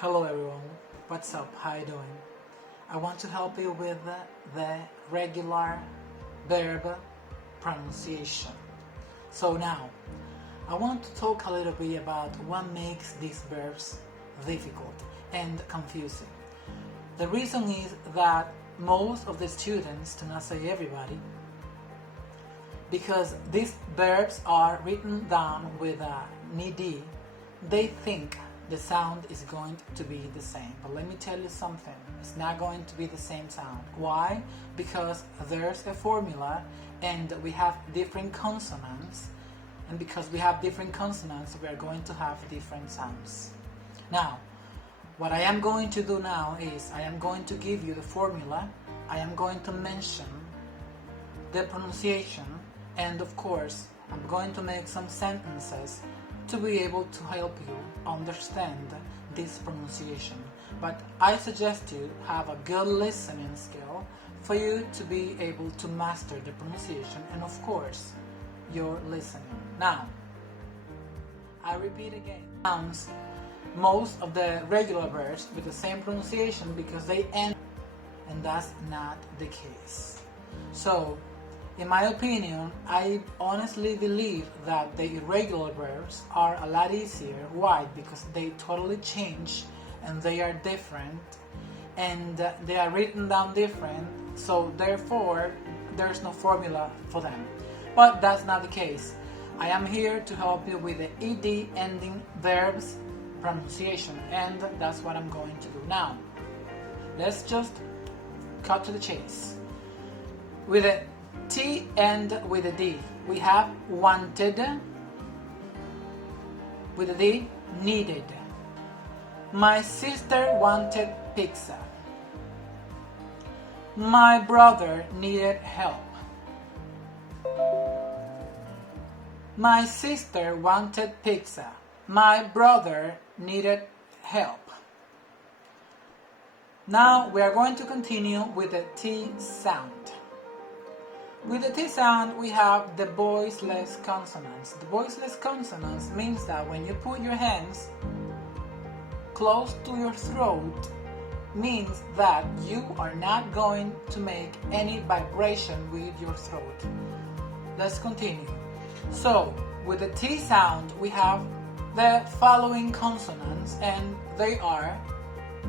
Hello everyone, what's up, how you doing? I want to help you with the regular verb pronunciation. So now, I want to talk a little bit about what makes these verbs difficult and confusing. The reason is that most of the students, to not say everybody, because these verbs are written down with an ed, they think the sound is going to be the same. But let me tell you something, it's not going to be the same sound. Why? Because there's a formula and we have different consonants, and because we have different consonants, we are going to have different sounds. Now, what I am going to do now is I am going to give you the formula, I am going to mention the pronunciation, and of course, I'm going to make some sentences to be able to help you understand this pronunciation. But I suggest you have a good listening skill for you to be able to master the pronunciation and of course your listening. Now, I repeat again, sounds most of the regular verbs with the same pronunciation because they end, and that's not the case. So in my opinion, I honestly believe that the irregular verbs are a lot easier. Why? Because they totally change and they are different and they are written down different, so therefore there's no formula for them. But that's not the case. I am here to help you with the ed ending verbs pronunciation, and that's what I'm going to do now. Let's just cut to the chase. With the T and with a D, we have wanted, with a D, needed. My sister wanted pizza. My brother needed help. My sister wanted pizza. My brother needed help. Now we are going to continue with the T sound. With the T sound, we have the voiceless consonants. The voiceless consonants means that when you put your hands close to your throat, means that you are not going to make any vibration with your throat. Let's continue. So, with the T sound, we have the following consonants, and they are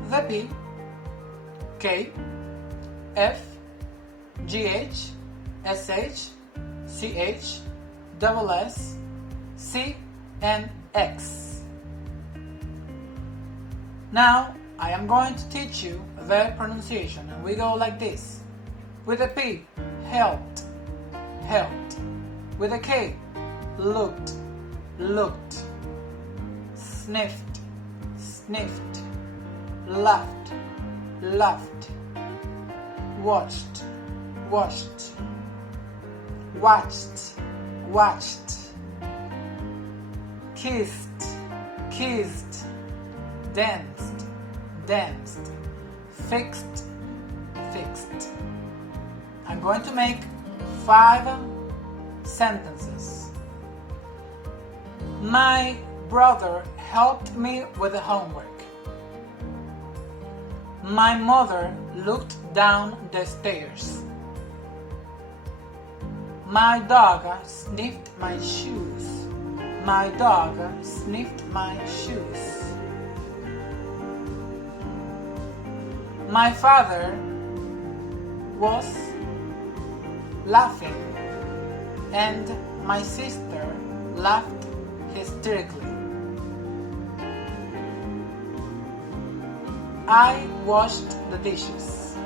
the P, K, F, GH, SH, CH, double S, C, and X. Now, I am going to teach you the pronunciation, and we go like this. With a P, helped, helped. With a K, looked, looked. Sniffed, sniffed. Laughed, laughed. Watched, watched. Watched, watched. Kissed, kissed. Danced, danced. Fixed, fixed. I'm going to make 5 sentences. My brother helped me with the homework. My mother looked down the stairs. My dog sniffed my shoes. My dog sniffed my shoes. My father was laughing and my sister laughed hysterically. I washed the dishes.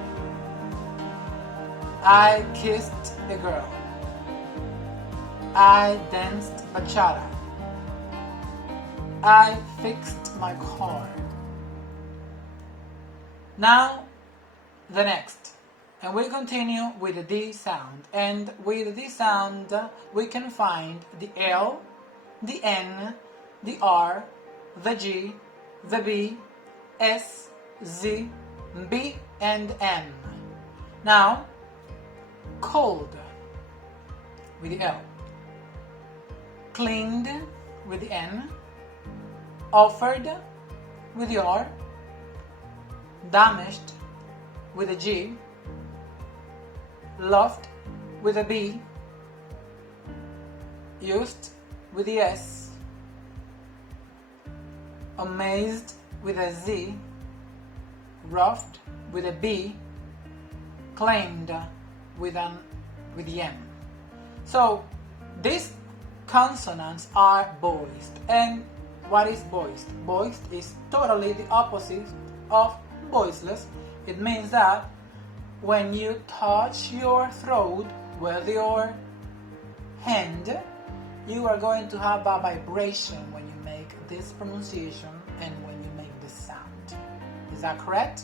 I kissed a girl. I danced bachata. I fixed my car. Now, the next. And we continue with the D sound. And with the D sound, we can find the L, the N, the R, the G, the B, S, Z, B, and N. Now, cold with the L. Cleaned with the N, offered with the R, damaged with a G, loved with a B, used with the S, amazed with a Z, roughed with a B, claimed with the M. So these consonants are voiced. And what is voiced? Voiced is totally the opposite of voiceless. It means that when you touch your throat with your hand, you are going to have a vibration when you make this pronunciation and when you make this sound. Is that correct?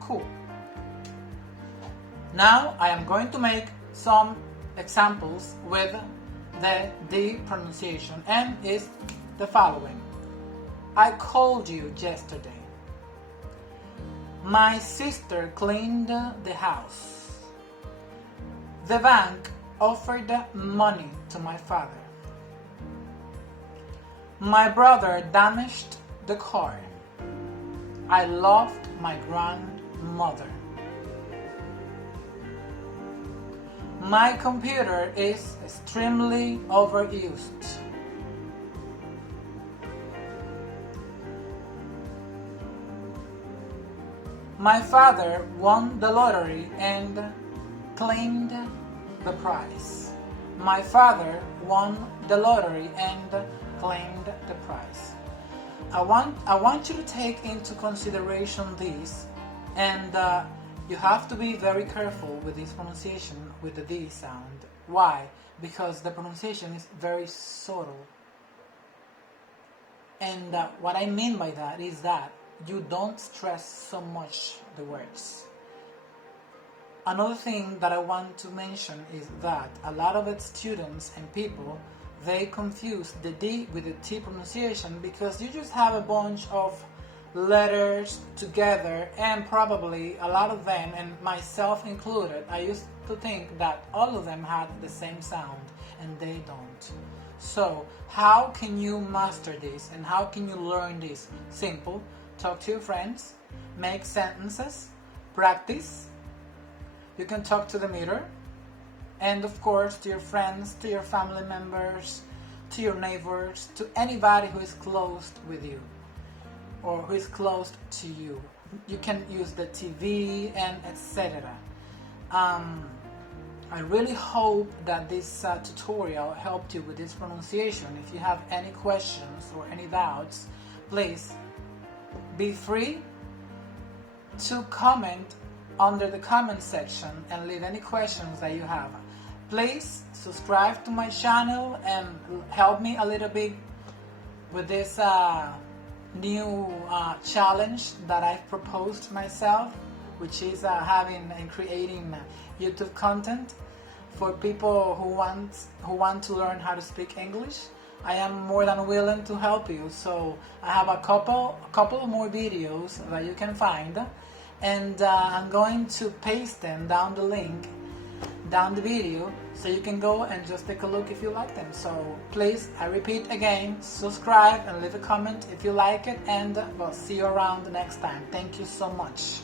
Cool. Now I am going to make some examples with the D pronunciation, and is the following. I called you yesterday. My sister cleaned the house. The bank offered money to my father. My brother damaged the car. I loved my grandmother. My computer is extremely overused. My father won the lottery and claimed the prize. My father won the lottery and claimed the prize. I want you to take into consideration this, and you have to be very careful with this pronunciation with the D sound. Why? Because the pronunciation is very subtle. And what I mean by that is that you don't stress so much the words. Another thing that I want to mention is that a lot of students and people, they confuse the D with the T pronunciation because you just have a bunch of letters together, and probably a lot of them, and myself included, I used to think that all of them had the same sound, and they don't. So how can you master this, and how can you learn this? Simple. Talk to your friends, make sentences, practice. You can talk to the mirror, and of course to your friends, to your family members, to your neighbors, to anybody who is close with you or who is close to you. You can use the TV and etc. I really hope that this tutorial helped you with this pronunciation. If you have any questions or any doubts, please be free to comment under the comment section and leave any questions that you have. Please subscribe to my channel and help me a little bit with this new challenge that I've proposed myself, which is having and creating YouTube content for people who want to learn how to speak English. I am more than willing to help you. So I have a couple more videos that you can find, and I'm going to paste them down the link down the video, so you can go and just take a look if you like them. So please, I repeat again, subscribe and leave a comment if you like it, and we'll see you around the next time. Thank you so much.